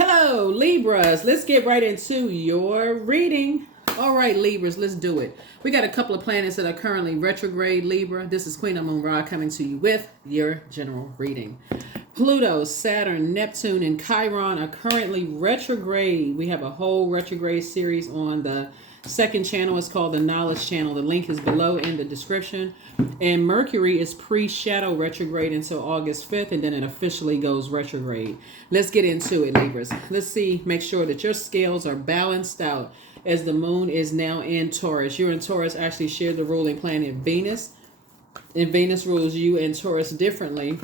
Hello, Libras. Let's get right into your reading. All right, Libras, let's do it. We got a couple of planets that are currently retrograde, Libra. This is Queen Amun Ra coming to you with your general reading. Pluto, Saturn, Neptune, and Chiron are currently retrograde. We have a whole retrograde series on the second channel. It's called the Knowledge Channel. The link is below in the description. And Mercury is pre-shadow retrograde until August 5th, and then it officially goes retrograde. Let's get into it, Libras. Let's see, make sure that your scales are balanced out as the moon is now in Taurus. You and Taurus actually share the ruling planet Venus, and Venus rules you and Taurus differently.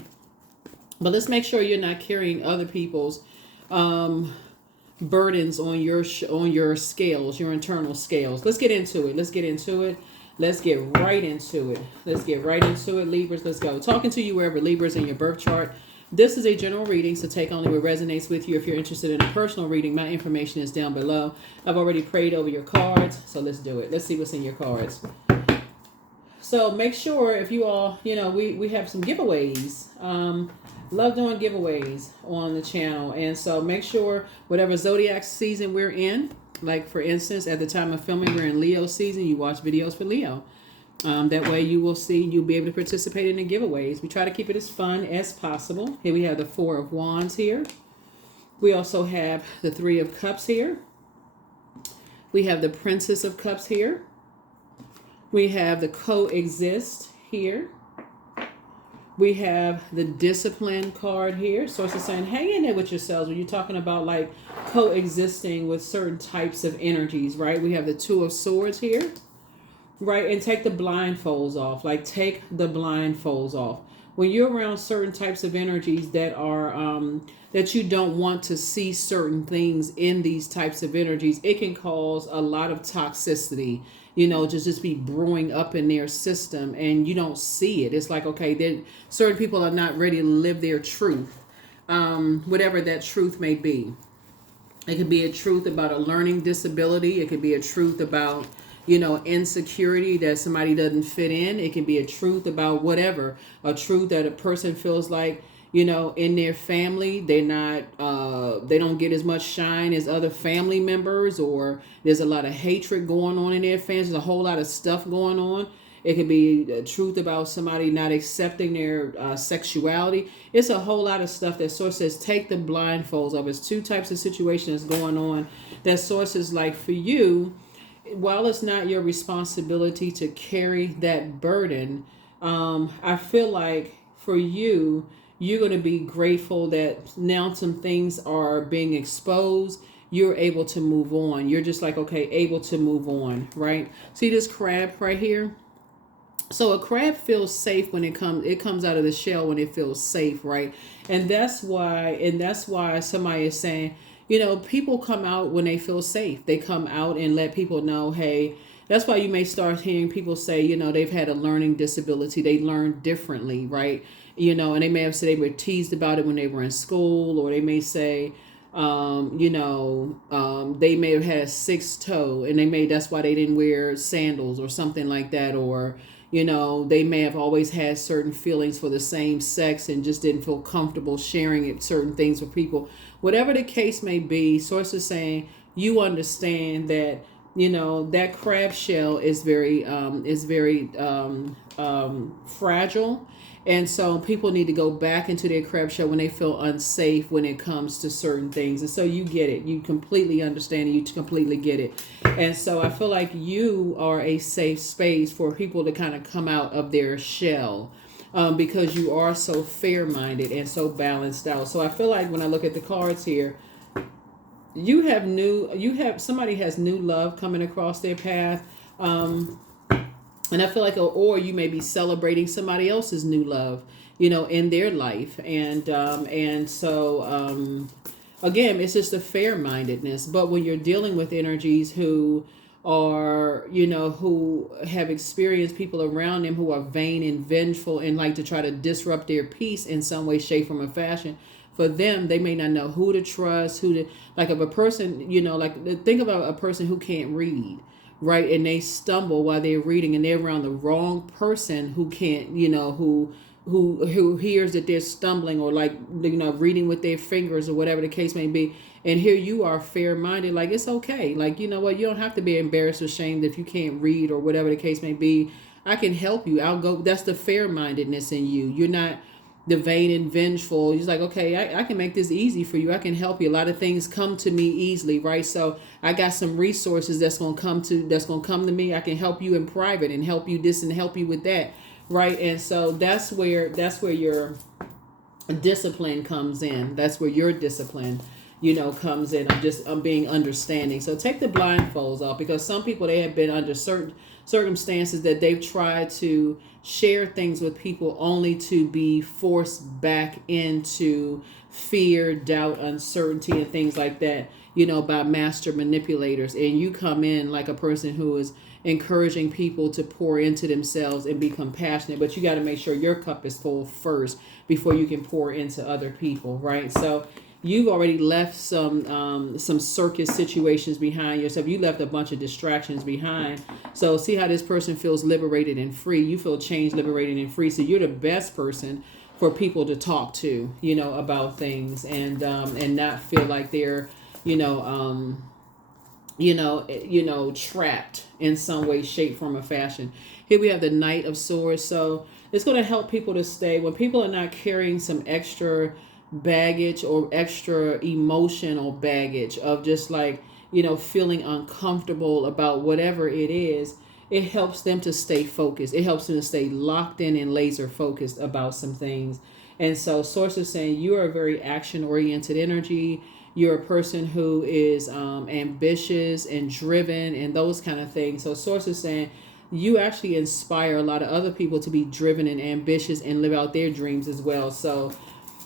But let's make sure you're not carrying other people's burdens on your scales, your internal scales. Let's get into it. Let's get right into it, Libras. Let's go. Talking to you wherever, Libras, in your birth chart. This is a general reading, so take only what resonates with you. If you're interested in a personal reading, my information is down below. I've already prayed over your cards, so let's do it. Let's see what's in your cards. So make sure, if you all, we have some giveaways. Love doing giveaways on the channel. And so make sure whatever Zodiac season we're in, like for instance, at the time of filming, we're in Leo season, you watch videos for Leo. That way you'll be able to participate in the giveaways. We try to keep it as fun as possible. Here we have the Four of Wands here. We also have the Three of Cups here. We have the Princess of Cups here. We have the Coexist here. We have the Discipline card here. Source is saying, hang in there with yourselves when you're talking about like coexisting with certain types of energies, right? We have the Two of Swords here, right? And take the blindfolds off. Like, take the blindfolds off. When you're around certain types of energies that are, that you don't want to see certain things in these types of energies, it can cause a lot of toxicity, just be brewing up in their system, and you don't see it. It's like, okay, then certain people are not ready to live their truth, whatever that truth may be. It could be a truth about a learning disability. It could be a truth about, insecurity that somebody doesn't fit in. It can be a truth about whatever, a truth that a person feels like, in their family, they're not, they don't get as much shine as other family members, or there's a lot of hatred going on in their families. There's a whole lot of stuff going on. It could be a truth about somebody not accepting their sexuality. It's a whole lot of stuff that Source says, take the blindfolds off. It's two types of situations going on that Source is like, for you, while it's not your responsibility to carry that burden, I feel like for you, you're going to be grateful that now some things are being exposed. You're able to move on. You're just like, okay, able to move on, right? See this crab right here? So a crab feels safe when it comes out of the shell when it feels safe, right? And that's why somebody is saying, people come out when they feel safe. They come out and let people know, hey, that's why you may start hearing people say, they've had a learning disability. They learn differently, right? And they may have said they were teased about it when they were in school, or they may say, they may have had a sixth toe, and that's why they didn't wear sandals or something like that. Or, they may have always had certain feelings for the same sex and just didn't feel comfortable sharing it, certain things with people. Whatever the case may be, Source is saying you understand that, that crab shell is very fragile. And so people need to go back into their crab shell when they feel unsafe when it comes to certain things. And so you get it. You completely understand and you completely get it. And so I feel like you are a safe space for people to kind of come out of their shell, because you are so fair-minded and so balanced out. So I feel like when I look at the cards here, somebody has new love coming across their path. And I feel like, or you may be celebrating somebody else's new love, in their life. And so, again, it's just a fair-mindedness. But when you're dealing with energies who are, who have experienced people around them who are vain and vengeful and like to try to disrupt their peace in some way, shape, form, or fashion, for them, they may not know who to trust, like if a person, like think about a person who can't read. Right, and they stumble while they're reading, and they're around the wrong person who can't, who who hears that they're stumbling or like, reading with their fingers or whatever the case may be. And here you are fair minded, like it's okay. Like, you know what, you don't have to be embarrassed or ashamed if you can't read or whatever the case may be. I can help you. I'll go. That's the fair mindedness in you. You're not the vain and vengeful. He's like, okay, I can make this easy for you. I can help you. A lot of things come to me easily, right? So I got some resources that's gonna come to me. I can help you in private and help you this and help you with that, right? And so that's where your discipline comes in. That's where your discipline, comes in. I'm being understanding. So take the blindfolds off, because some people, they have been under certain circumstances that they've tried to share things with people only to be forced back into fear, doubt, uncertainty, and things like that, by master manipulators. And you come in like a person who is encouraging people to pour into themselves and be compassionate, but you got to make sure your cup is full first before you can pour into other people, right? So you've already left some circus situations behind yourself. You left a bunch of distractions behind. So see how this person feels liberated and free. You feel changed, liberated, and free. So you're the best person for people to talk to, about things, and not feel like they're, trapped in some way, shape, form, or fashion. Here we have the Knight of Swords. So it's going to help people to stay when people are not carrying some extra baggage or extra emotional baggage of just like, feeling uncomfortable about whatever it is. It helps them to stay focused. It helps them to stay locked in and laser focused about some things. And so Source is saying you are a very action oriented energy. You're a person who is ambitious and driven and those kind of things. So Source is saying you actually inspire a lot of other people to be driven and ambitious and live out their dreams as well. So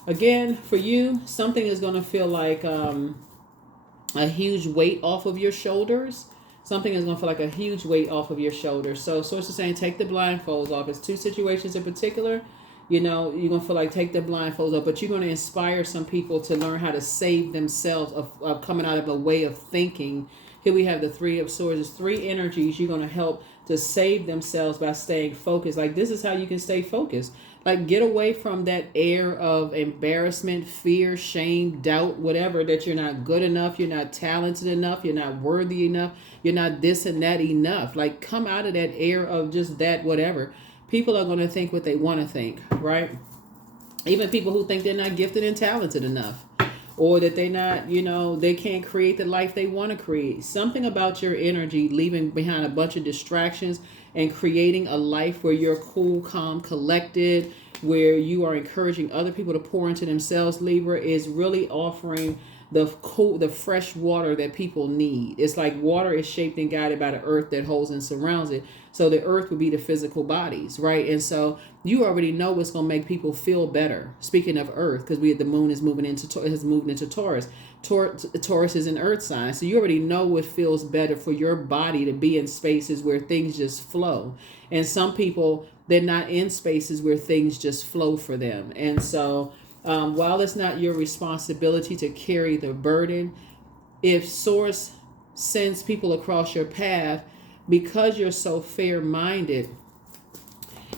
again, for you, something is going to feel like a huge weight off of your shoulders. Something is going to feel like a huge weight off of your shoulders. So Source is saying take the blindfolds off. It's two situations in particular. You're going to feel like take the blindfolds off, but you're going to inspire some people to learn how to save themselves of coming out of a way of thinking. Here we have the Three of Swords. It's three energies you're going to help to save themselves by staying focused. Like this is how you can stay focused. Like get away from that air of embarrassment, fear, shame, doubt, whatever, that you're not good enough, you're not talented enough, you're not worthy enough, you're not this and that enough. Like come out of that air of just that whatever. People are going to think what they want to think, right? Even people who think they're not gifted and talented enough, or that they're not, they can't create the life they want to create. Something about your energy leaving behind a bunch of distractions and creating a life where you're cool, calm, collected, where you are encouraging other people to pour into themselves, Libra, is really offering the fresh water that people need. It's like water is shaped and guided by the earth that holds and surrounds it. So the earth would be the physical bodies, right? And so you already know what's going to make people feel better. Speaking of earth, because the moon is moving into Taurus. Taurus is an earth sign. So you already know what feels better for your body to be in spaces where things just flow. And some people, they're not in spaces where things just flow for them. And so while it's not your responsibility to carry the burden, if Source sends people across your path, because you're so fair-minded,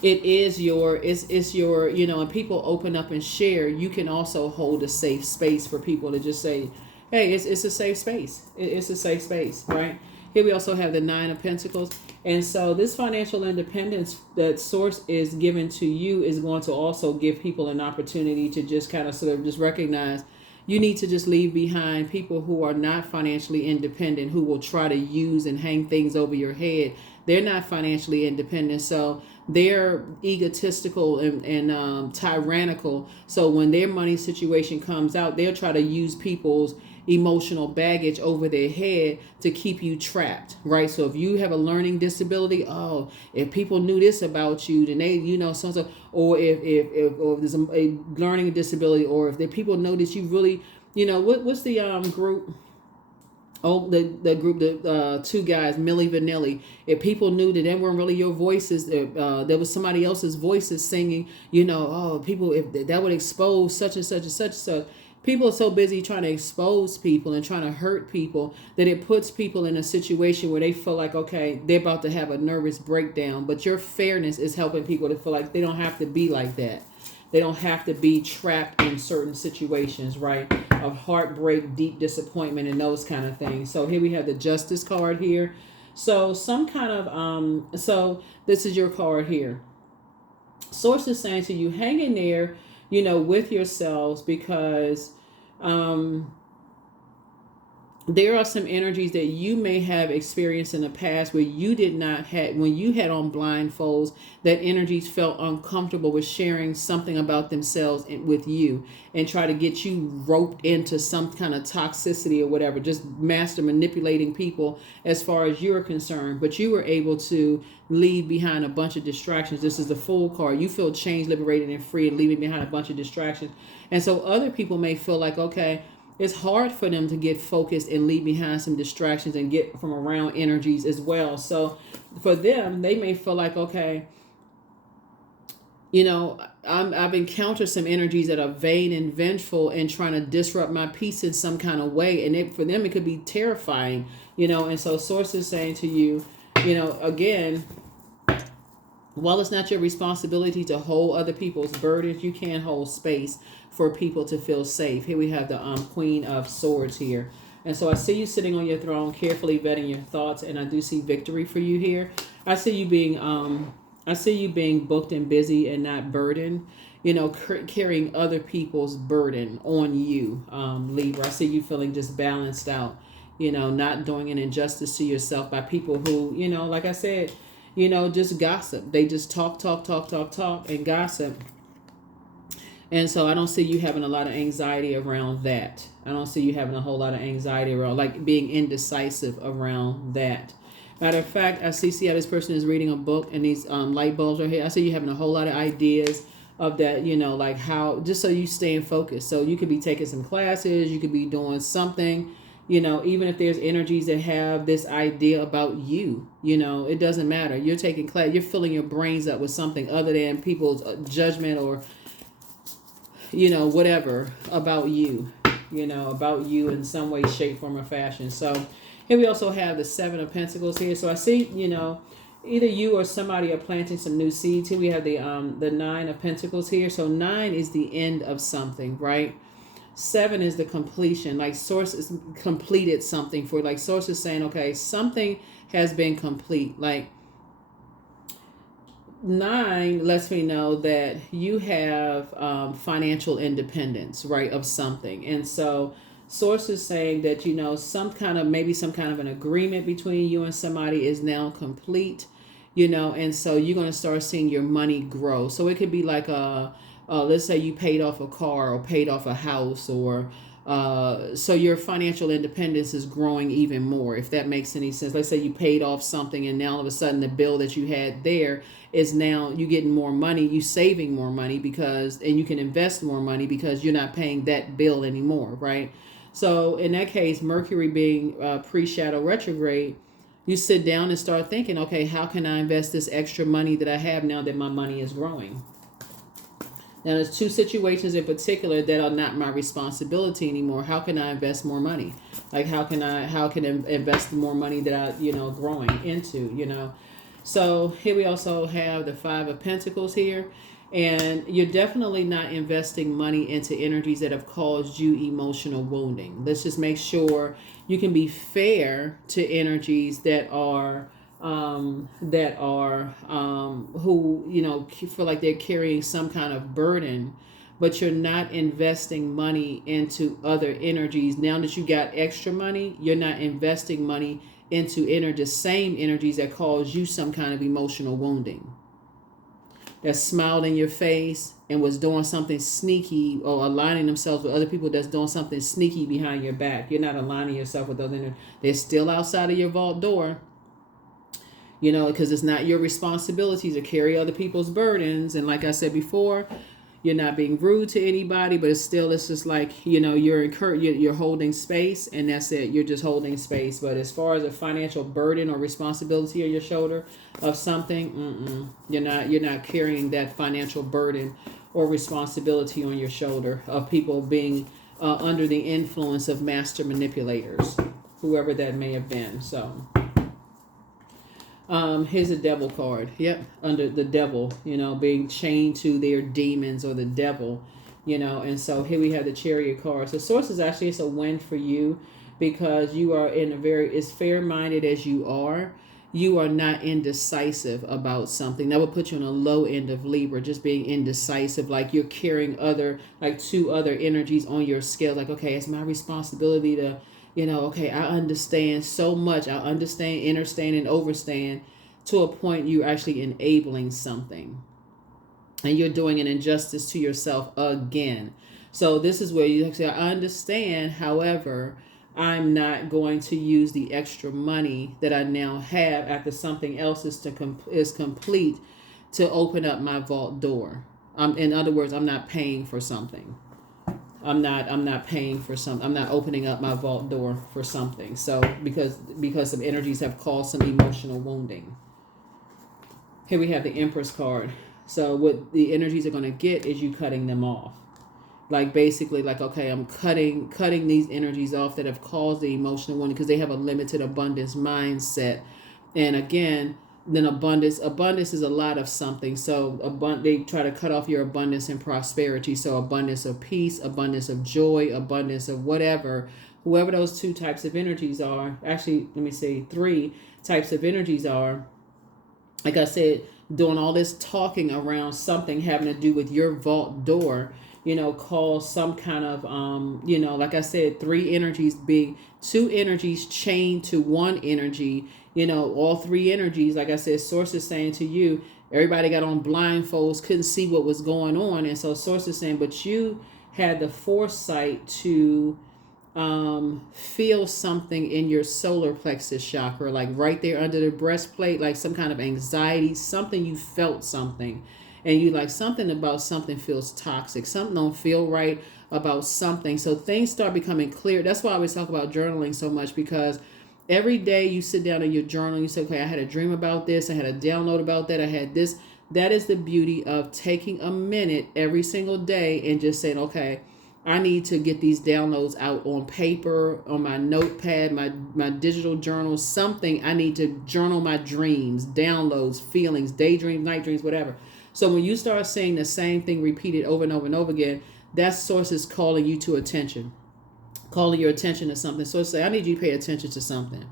it's your, and people open up and share, you can also hold a safe space for people to just say, hey, it's a safe space. It's a safe space, right? Here we also have the Nine of Pentacles. And so this financial independence that Source is given to you is going to also give people an opportunity to just kind of sort of just recognize you need to just leave behind people who are not financially independent, who will try to use and hang things over your head. They're not financially independent, so they're egotistical and tyrannical. So when their money situation comes out, they'll try to use people's emotional baggage over their head to keep you trapped, right? So if you have a learning disability, if people knew this about you, then they, so, or if there's a learning disability, or if the people know that you really, what's the group? Oh, the group, the two guys, Milli Vanilli. If people knew that they weren't really your voices, there was somebody else's voices singing, people, if that would expose such and such and such and such. People are so busy trying to expose people and trying to hurt people that it puts people in a situation where they feel like, okay, they're about to have a nervous breakdown. But your fairness is helping people to feel like they don't have to be like that. They don't have to be trapped in certain situations, right? Of heartbreak, deep disappointment, and those kind of things. So here we have the Justice card here. So some kind of, so this is your card here. Source is saying to you, hang in there, with yourselves, because there are some energies that you may have experienced in the past where you did not have, when you had on blindfolds, that energies felt uncomfortable with sharing something about themselves with you and try to get you roped into some kind of toxicity or whatever, just master manipulating people as far as you're concerned. But you were able to leave behind a bunch of distractions. This is the Fool card. You feel changed, liberated, and free, and leaving behind a bunch of distractions. And so other people may feel like, okay, it's hard for them to get focused and leave behind some distractions and get from around energies as well. So for them, they may feel like, okay, I've encountered some energies that are vain and vengeful and trying to disrupt my peace in some kind of way. And for them, it could be terrifying, and so Source is saying to you, again, while it's not your responsibility to hold other people's burdens, you can hold space for people to feel safe. Here we have the Queen of Swords here. And so I see you sitting on your throne, carefully vetting your thoughts, and I do see victory for you here. I see you being booked and busy and not burdened, carrying other people's burden on you, Libra. I see you feeling just balanced out, not doing an injustice to yourself by people who, like I said, just gossip. They just talk, and gossip. And so I don't see you having a lot of anxiety around that. I don't see you having a whole lot of anxiety around, like, being indecisive around that. Matter of fact, I see how this person is reading a book and these light bulbs right here. I see you having a whole lot of ideas of that, like how, just so you stay in focus. So you could be taking some classes, you could be doing something, even if there's energies that have this idea about you, it doesn't matter. You're taking class, you're filling your brains up with something other than people's judgment or whatever about you, about you in some way, shape, form, or fashion. So here we also have the Seven of Pentacles here. So I see, either you or somebody are planting some new seeds. Here we have the Nine of Pentacles here. So 9 is the end of something, right? 7 is the completion. Like Source has completed something for, like Source is saying, okay, something has been complete. Like 9 lets me know that you have financial independence, right, of something. And so Source is saying that, some kind of an agreement between you and somebody is now complete, and so you're going to start seeing your money grow. So it could be like let's say you paid off a car or paid off a house, or so your financial independence is growing even more, if that makes any sense. Let's say you paid off something and now all of a sudden the bill that you had there is now you getting more money, you saving more money and you can invest more money because you're not paying that bill anymore, right? So in that case, Mercury being pre-shadow retrograde, you sit down and start thinking, okay, how can I invest this extra money that I have now that my money is growing? Now, there's 2 situations in particular that are not my responsibility anymore. How can I invest more money? Like, how can I invest more money that I, growing into, So here we also have the 5 of Pentacles here. And you're definitely not investing money into energies that have caused you emotional wounding. Let's just make sure you can be fair to energies that are who feel like they're carrying some kind of burden, but you're not investing money into other energies. Now that you got extra money, you're not investing money into the same energies that cause you some kind of emotional wounding, that smiled in your face and was doing something sneaky or aligning themselves with other people that's doing something sneaky behind your back. You're not aligning yourself with other. They're still outside of your vault door, because it's not your responsibility to carry other people's burdens. And like I said before, you're not being rude to anybody, but it's just like, you're holding space, and that's it. You're just holding space. But as far as a financial burden or responsibility on your shoulder of something, you're not carrying that financial burden or responsibility on your shoulder of people being under the influence of master manipulators, whoever that may have been. So Here's a devil card. Yep, under the devil, being chained to their demons or the devil, and so here we have the Chariot card. So source is actually, it's a win for you because you are in a very, as fair-minded as you are not indecisive about something. That would put you on a low end of Libra, just being indecisive, like you're carrying two other energies on your scale. Like, okay, it's my responsibility to, okay, I understand so much. I understand, understand, and overstand to a point you're actually enabling something. And you're doing an injustice to yourself again. So this is where you say, I understand, however, I'm not going to use the extra money that I now have after something else is complete to open up my vault door. In other words, I'm not paying for something. I'm not paying for something. I'm not opening up my vault door for something. So because some energies have caused some emotional wounding. Here we have the Empress card. So what the energies are going to get is you cutting them off. Like basically like, okay, I'm cutting these energies off that have caused the emotional wounding because they have a limited abundance mindset. And again, then abundance is a lot of something. So they try to cut off your abundance and prosperity. So abundance of peace, abundance of joy, abundance of whoever those two types of energies are. Actually, let me say 3 types of energies are. Like I said, doing all this talking around something having to do with your vault door, cause some kind of, like I said, 3 energies being 2 energies chained to 1 energy, all 3 energies. Like I said, source is saying to you, everybody got on blindfolds, couldn't see what was going on. And so source is saying, but you had the foresight to feel something in your solar plexus chakra, like right there under the breastplate, like some kind of anxiety, something you felt something, and you like something about something feels toxic, something don't feel right about something. So things start becoming clear. That's why I always talk about journaling so much, because every day you sit down in your journal and you say, okay, I had a dream about this, I had a download about that, I had this. That is the beauty of taking a minute every single day and just saying, okay, I need to get these downloads out on paper, on my notepad, my digital journal, something. I need to journal my dreams, downloads, feelings, daydreams, night dreams, whatever. So when you start saying the same thing repeated over and over and over again, that source is calling you to attention, calling your attention to something. So say, I need you to pay attention to something.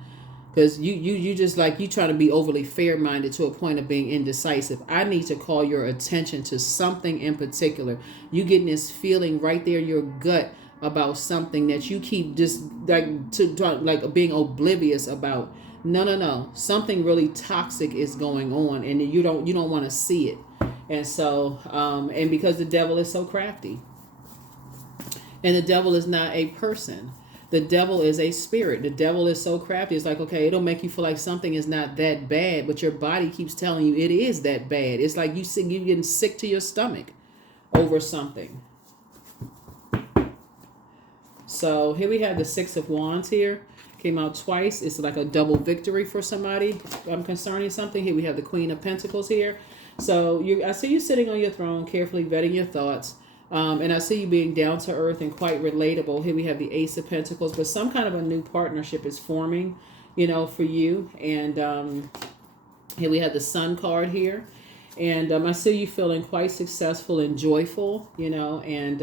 Because you just like, you try to be overly fair-minded to a point of being indecisive. I need to call your attention to something in particular. You getting this feeling right there in your gut about something that you keep just like being oblivious about. No. Something really toxic is going on, and you don't want to see it. And so, and because the devil is so crafty, and the devil is not a person. The devil is a spirit. The devil is so crafty. It's like, okay, it'll make you feel like something is not that bad, but your body keeps telling you it is that bad. It's like you're getting sick to your stomach over something. So here we have the 6 of Wands here. Came out twice. It's like a double victory for somebody concerning something. Here we have the Queen of Pentacles here. So I see you sitting on your throne, carefully vetting your thoughts. And I see you being down to earth and quite relatable. Here we have the Ace of Pentacles, but some kind of a new partnership is forming, for you. And here we have the Sun card here. And I see you feeling quite successful and joyful, and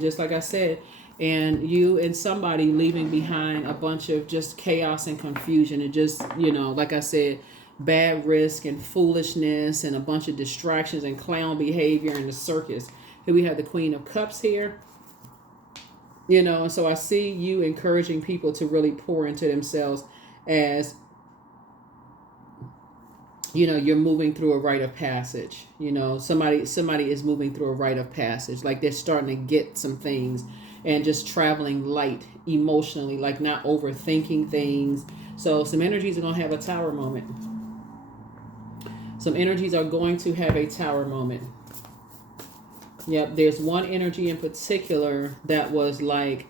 just like I said, and you and somebody leaving behind a bunch of just chaos and confusion and just, like I said, bad risk and foolishness and a bunch of distractions and clown behavior in the circus. Here we have the Queen of Cups here. And so I see you encouraging people to really pour into themselves as, you're moving through a rite of passage. Somebody is moving through a rite of passage. Like they're starting to get some things and just traveling light emotionally, like not overthinking things. So some energies are going to have a tower moment. Some energies are going to have a tower moment. Yep, there's one energy in particular that was like,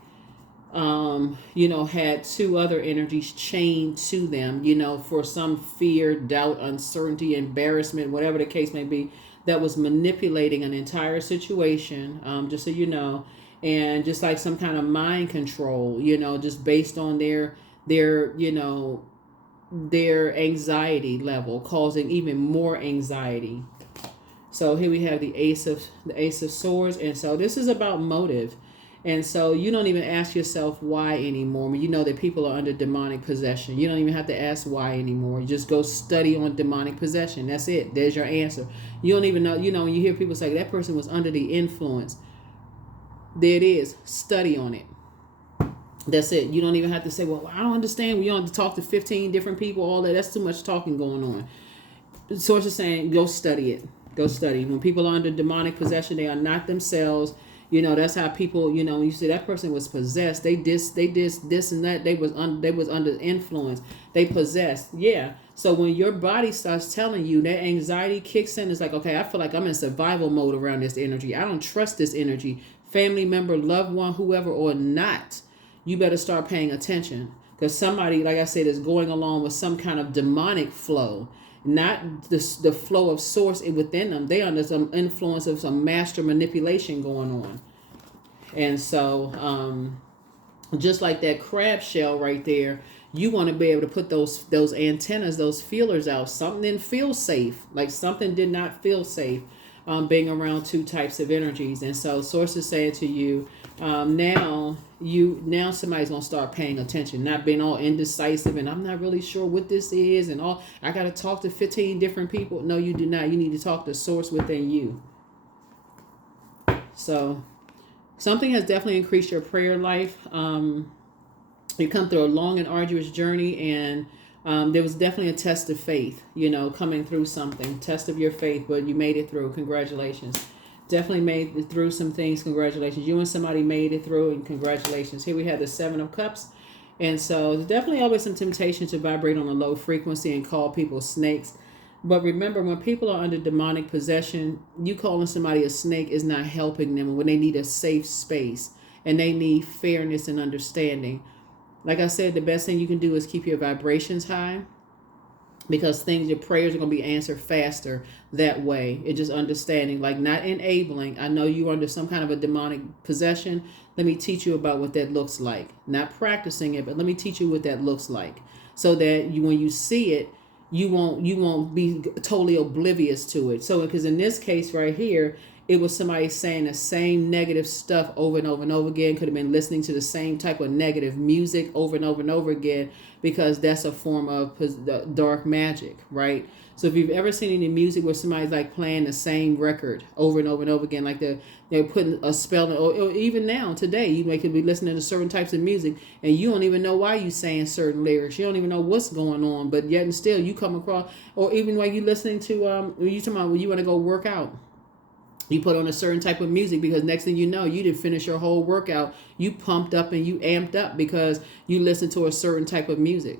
had 2 other energies chained to them, for some fear, doubt, uncertainty, embarrassment, whatever the case may be, that was manipulating an entire situation, just so you know, and just like some kind of mind control, just based on their their anxiety level, causing even more anxiety. So here we have the Ace of Swords, and so this is about motive. And so you don't even ask yourself why anymore. When you know that people are under demonic possession, you don't even have to ask why anymore. You just go study on demonic possession. That's it. There's your answer. You don't even know. You know, when you hear people say that person was under the influence, there it is. Study on it. That's it. You don't even have to say, well, I don't understand. We don't have to talk to 15 different people, all that. That's too much talking going on. The source is saying, go study it. Go study. When people are under demonic possession, they are not themselves. You know, that's how people, you know, when you say that person was possessed, they did this and that. They was under influence. They possessed. Yeah. So when your body starts telling you, that anxiety kicks in, it's like, okay, I feel like I'm in survival mode around this energy. I don't trust this energy. Family member, loved one, whoever or not, you better start paying attention. Because somebody, like I said, is going along with some kind of demonic flow. Not the flow of source within them. They under some influence of some master manipulation going on. And so just like that crab shell right there, you want to be able to put those antennas, those feelers out. Something didn't feel safe. Like something did not feel safe being around two types of energies. And so source is saying to you, now somebody's gonna start paying attention, not being all indecisive and I'm not really sure what this is and all. I gotta talk to 15 different people. No, you do not. You need to talk to source within you. So something has definitely increased your prayer life. You come through a long and arduous journey, and there was definitely a test of faith, you know, coming through something, test of your faith, but you made it through. Congratulations. Definitely made it through some things. Congratulations. You and somebody made it through, and congratulations. Here we have the Seven of Cups. And so there's definitely always some temptation to vibrate on a low frequency and call people snakes. But remember, when people are under demonic possession, you calling somebody a snake is not helping them when they need a safe space and they need fairness and understanding. Like I said, the best thing you can do is keep your vibrations high, because your prayers are going to be answered faster that way. It's just understanding, like not enabling. I know you're under some kind of a demonic possession. Let me teach you about what that looks like. Not practicing it, but let me teach you what that looks like, so that when you see it, you won't be totally oblivious to it. So because in this case right here, it was somebody saying the same negative stuff over and over and over again. Could have been listening to the same type of negative music over and over and over again, because that's a form of dark magic, right? So if you've ever seen any music where somebody's like playing the same record over and over and over again, like they're putting a spell, or even now today, you could be listening to certain types of music and you don't even know why you saying certain lyrics. You don't even know what's going on, but yet and still you come across, or even when you're listening to, when you talking about when you want to go work out. You put on a certain type of music because next thing you know, you didn't finish your whole workout. You pumped up and you amped up because you listened to a certain type of music.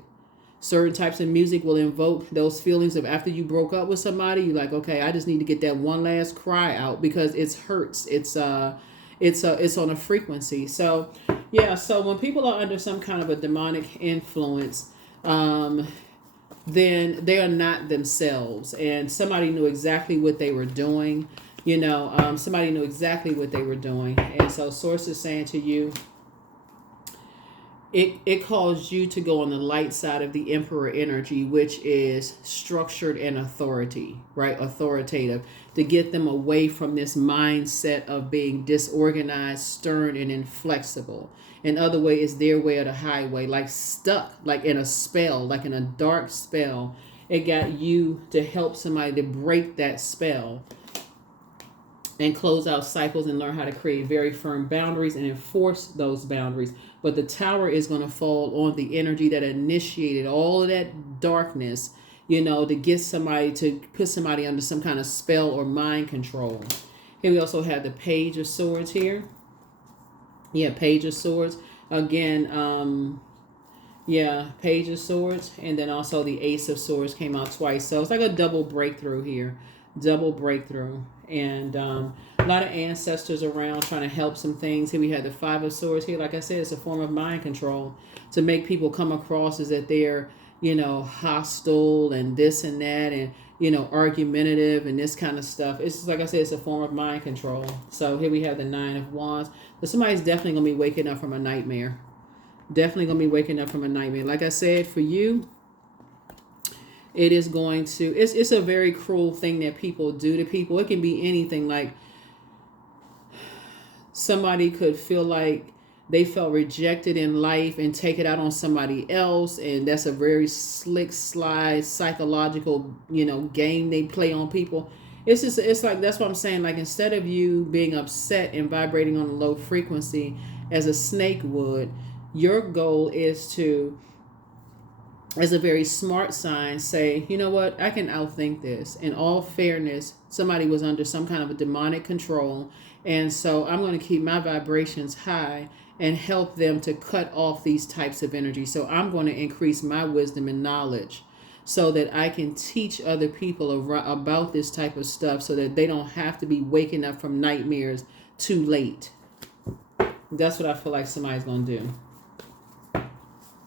Certain types of music will invoke those feelings of after you broke up with somebody. You're like, okay, I just need to get that one last cry out because it hurts. It's on a frequency. So yeah. So when people are under some kind of a demonic influence, then they are not themselves, and somebody knew exactly what they were doing. Somebody knew exactly what they were doing. And so source is saying to you, it caused you to go on the light side of the emperor energy, which is structured and authority, right? Authoritative, to get them away from this mindset of being disorganized, stern, and inflexible. In other way, it's their way or the highway, like stuck, like in a spell, like in a dark spell. It got you to help somebody to break that spell and close out cycles and learn how to create very firm boundaries and enforce those boundaries. But the tower is going to fall on the energy that initiated all of that darkness, to get somebody, to put somebody under some kind of spell or mind control. Here we also have the Page of Swords here. Yeah, Page of Swords. Again, Page of Swords. And then also the Ace of Swords came out twice. So it's like a double breakthrough here. Double breakthrough. And a lot of ancestors around trying to help some things. Here we had the Five of Swords here. Like I said, it's a form of mind control to make people come across as that they're, hostile and this and that and, argumentative and this kind of stuff. It's just, like I said, it's a form of mind control. So here we have the Nine of Wands. But somebody's definitely going to be waking up from a nightmare. Definitely going to be waking up from a nightmare. Like I said, for you, It is going to, it's a very cruel thing that people do to people. It can be anything, like somebody could feel like they felt rejected in life and take it out on somebody else, and that's a very slick, sly, psychological, game they play on people. It's like, that's what I'm saying. Like, instead of you being upset and vibrating on a low frequency as a snake would, your goal is to, as a very smart sign, say, you know what, I can outthink this. In all fairness, somebody was under some kind of a demonic control, and so I'm going to keep my vibrations high and help them to cut off these types of energy. So I'm going to increase my wisdom and knowledge so that I can teach other people about this type of stuff, so that they don't have to be waking up from nightmares too late. That's what I feel like somebody's going to do.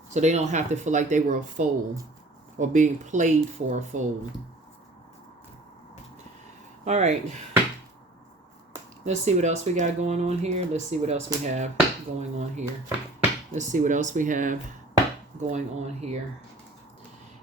So they don't have to feel like they were a fool or being played for a fool. All right. Let's see what else we got going on here. Let's see what else we have going on here. Let's see what else we have going on here.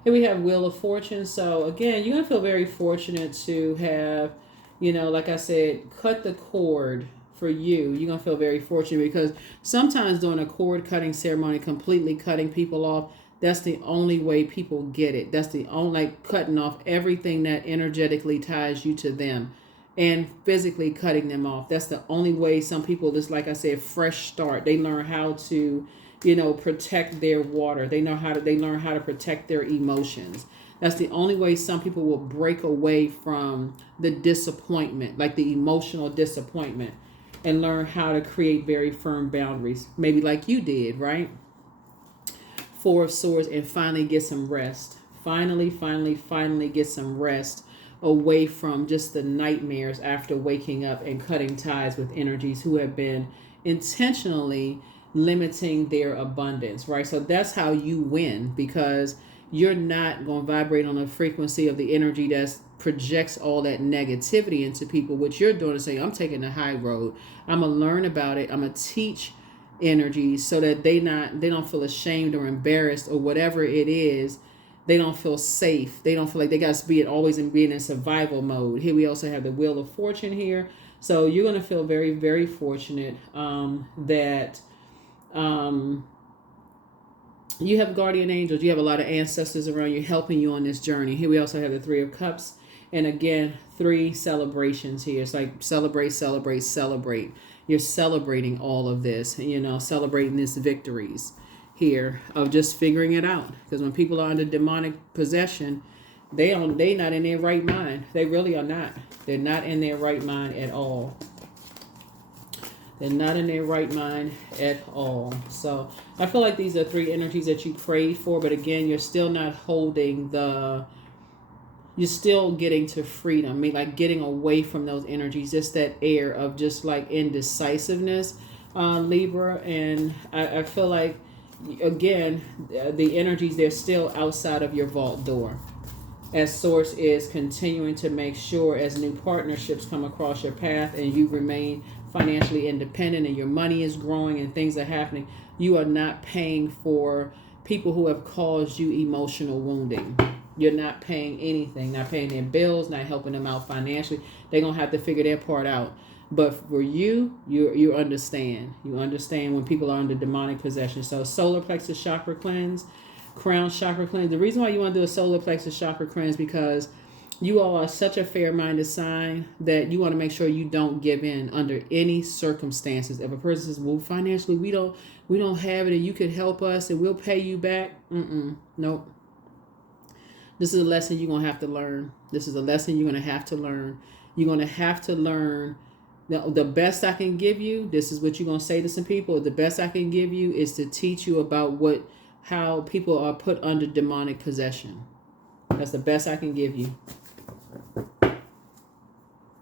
Here we have Wheel of Fortune. So again, you're going to feel very fortunate to have, like I said, cut the cord. For you, you're going to feel very fortunate, because sometimes during a cord cutting ceremony, completely cutting people off, that's the only way people get it. That's the only, like, cutting off everything that energetically ties you to them and physically cutting them off. That's the only way some people, just like I said, fresh start. They learn how to, protect their water. They learn how to protect their emotions. That's the only way some people will break away from the disappointment, like the emotional disappointment, and learn how to create very firm boundaries. Maybe like you did, right? Four of Swords, and finally get some rest. Finally get some rest away from just the nightmares after waking up and cutting ties with energies who have been intentionally limiting their abundance, right? So that's how you win, because you're not going to vibrate on the frequency of the energy that projects all that negativity into people. What you're doing is saying, I'm taking the high road. I'm going to learn about it. I'm going to teach energies so that they don't feel ashamed or embarrassed or whatever it is. They don't feel safe. They don't feel like they got to be always being in survival mode. Here we also have the Wheel of Fortune here. So you're going to feel very, very fortunate that you have guardian angels. You have a lot of ancestors around you helping you on this journey. Here we also have the Three of Cups. And again, 3 celebrations here. It's like celebrate, celebrate, celebrate. You're celebrating all of this, celebrating these victories here of just figuring it out. Because when people are under demonic possession, they not in their right mind. They really are not. They're not in their right mind at all. They're not in their right mind at all. So I feel like these are 3 energies that you prayed for. But again, you're still not holding you're still getting to freedom. I mean, like getting away from those energies. Just that air of just like indecisiveness, Libra. And I feel like, again, the energies, they're still outside of your vault door. As Source is continuing to make sure, as new partnerships come across your path and you remain financially independent and your money is growing and things are happening, you are not paying for people who have caused you emotional wounding. You're not paying anything, not paying their bills, not helping them out financially. They're going to have to figure their part out. But for you understand. You understand when people are under demonic possession. So solar plexus chakra cleanse, crown chakra cleanse. The reason why you want to do a solar plexus chakra cleanse is because you all are such a fair-minded sign that you want to make sure you don't give in under any circumstances. If a person says, well, financially, we don't have it and you could help us and we'll pay you back. Nope. This is a lesson you're going to have to learn. This is a lesson you're going to have to learn. You're going to have to learn. The best I can give you, this is what you're going to say to some people. The best I can give you is to teach you about how people are put under demonic possession. That's the best I can give you.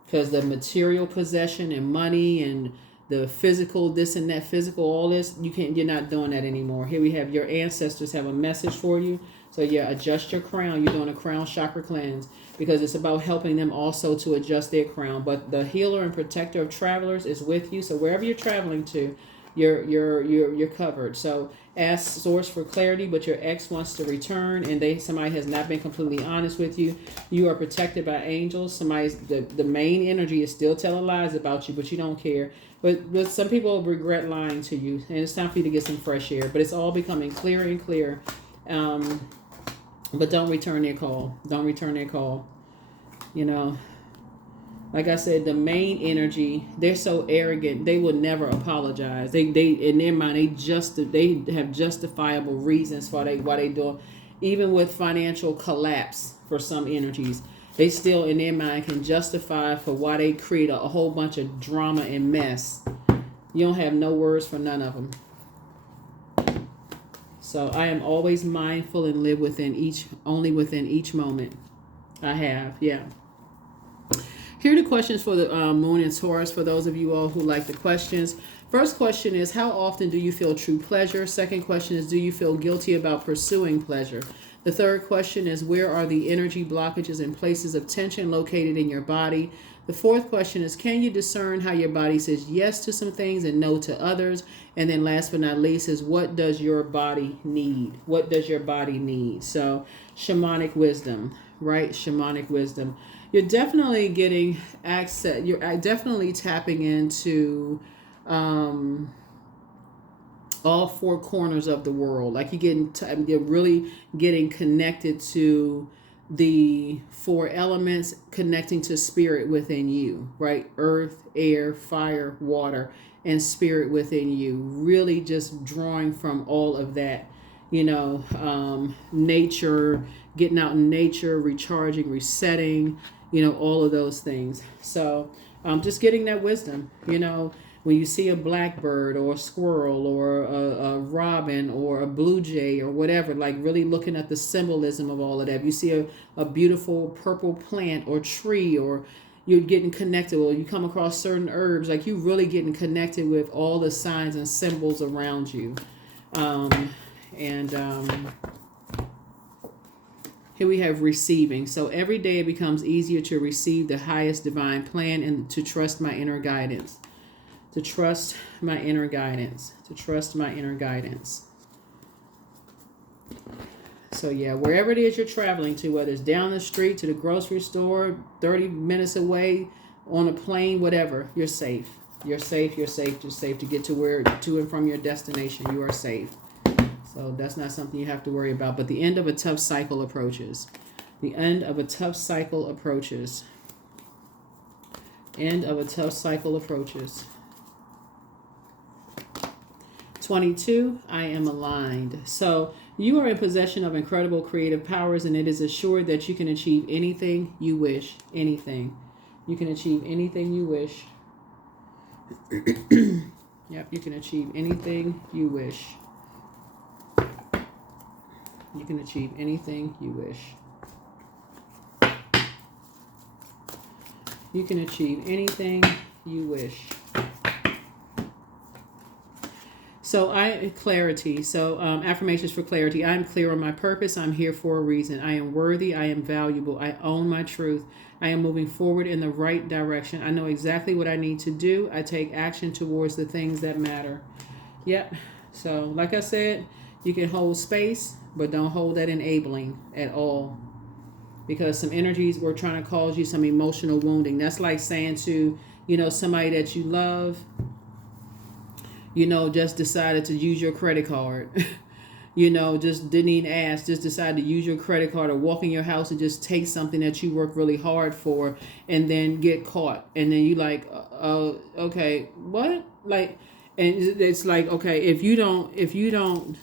Because the material possession and money and the physical, this and that, physical, all this, you're not doing that anymore. Here we have your ancestors have a message for you. So yeah, adjust your crown. You're doing a crown chakra cleanse because it's about helping them also to adjust their crown. But the healer and protector of travelers is with you. So wherever you're traveling to, you're covered. So ask source for clarity, but your ex wants to return and somebody has not been completely honest with you. You are protected by angels. The main energy is still telling lies about you, but you don't care. But some people regret lying to you, and it's time for you to get some fresh air. But it's all becoming clearer and clearer. But don't return their call. Don't return their call. You know, like I said, the main energy, they're so arrogant, they will never apologize. They in their mind, they have justifiable reasons for why they do it. Even with financial collapse for some energies, they still in their mind can justify for why they create a whole bunch of drama and mess. You don't have no words for none of them. So I am always mindful and live only within each moment. I have, yeah. Here are the questions for the Moon and Taurus, for those of you all who like the questions. First question is, how often do you feel true pleasure? Second question is, do you feel guilty about pursuing pleasure? The third question is, where are the energy blockages and places of tension located in your body? The fourth question is, can you discern how your body says yes to some things and no to others? And then last but not least is, what does your body need? What does your body need? So shamanic wisdom, right? Shamanic wisdom. You're definitely getting access. You're definitely tapping into all four corners of the world. Like you're really getting connected to the four elements, connecting to spirit within you, right? Earth, air, fire, water, and spirit within you. Really just drawing from all of that, nature, getting out in nature, recharging, resetting, all of those things. So just getting that wisdom, when you see a blackbird or a squirrel or a robin or a blue jay or whatever, like really looking at the symbolism of all of that. If you see a beautiful purple plant or tree, or you're getting connected, or you come across certain herbs, like you really getting connected with all the signs and symbols around you. Here we have receiving. So every day it becomes easier to receive the highest divine plan and to trust my inner guidance. To trust my inner guidance. To trust my inner guidance. So yeah, wherever it is you're traveling to, whether it's down the street, to the grocery store, 30 minutes away, on a plane, whatever, you're safe. You're safe, you're safe, you're safe to get to and from your destination. You are safe. So that's not something you have to worry about. But the end of a tough cycle approaches. The end of a tough cycle approaches. End of a tough cycle approaches. 22, I am aligned. So you are in possession of incredible creative powers, and it is assured that you can achieve anything you wish. Anything. You can achieve anything you wish. Yep, you can achieve anything you wish. You can achieve anything you wish. You can achieve anything you wish. So clarity. So affirmations for clarity. I am clear on my purpose. I'm here for a reason. I am worthy. I am valuable. I own my truth. I am moving forward in the right direction. I know exactly what I need to do. I take action towards the things that matter. Yep. So like I said, you can hold space, but don't hold that enabling at all. Because some energies were trying to cause you some emotional wounding. That's like saying to, somebody that you love, just decided to use your credit card. Just didn't even ask, just decided to use your credit card, or walk in your house and just take something that you worked really hard for and then get caught. And then you like, okay, what? Like, and it's like, okay, if you don't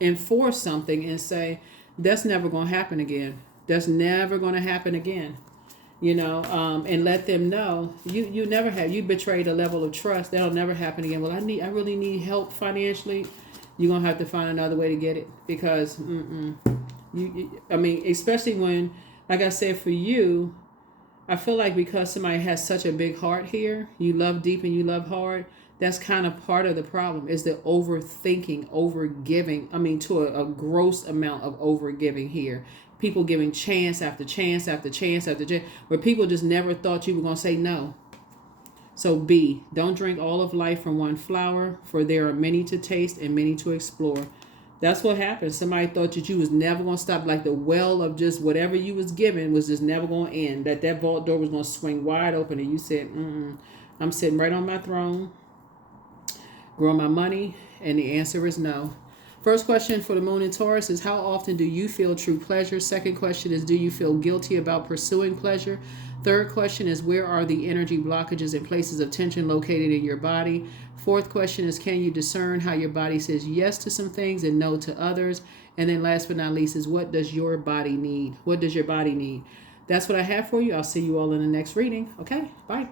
enforce something and say, that's never going to happen again. That's never going to happen again. And let them know you never have. You betrayed a level of trust. That'll never happen again. Well, I really need help financially. You're going to have to find another way to get it, because especially when, like I said, for you, I feel like because somebody has such a big heart here, you love deep and you love hard. That's kind of part of the problem, is the overthinking, overgiving. To a gross amount of overgiving here. People giving chance after chance after chance after chance, where people just never thought you were going to say no. So B, don't drink all of life from one flower, for there are many to taste and many to explore. That's what happened. Somebody thought that you was never going to stop, like the well of just whatever you was given was just never going to end, that vault door was going to swing wide open, and you said, I'm sitting right on my throne, growing my money, and the answer is no. First question for the moon in Taurus is, how often do you feel true pleasure? Second question is, do you feel guilty about pursuing pleasure? Third question is, where are the energy blockages and places of tension located in your body? Fourth question is, can you discern how your body says yes to some things and no to others? And then last but not least is, what does your body need? What does your body need? That's what I have for you. I'll see you all in the next reading. Okay, bye.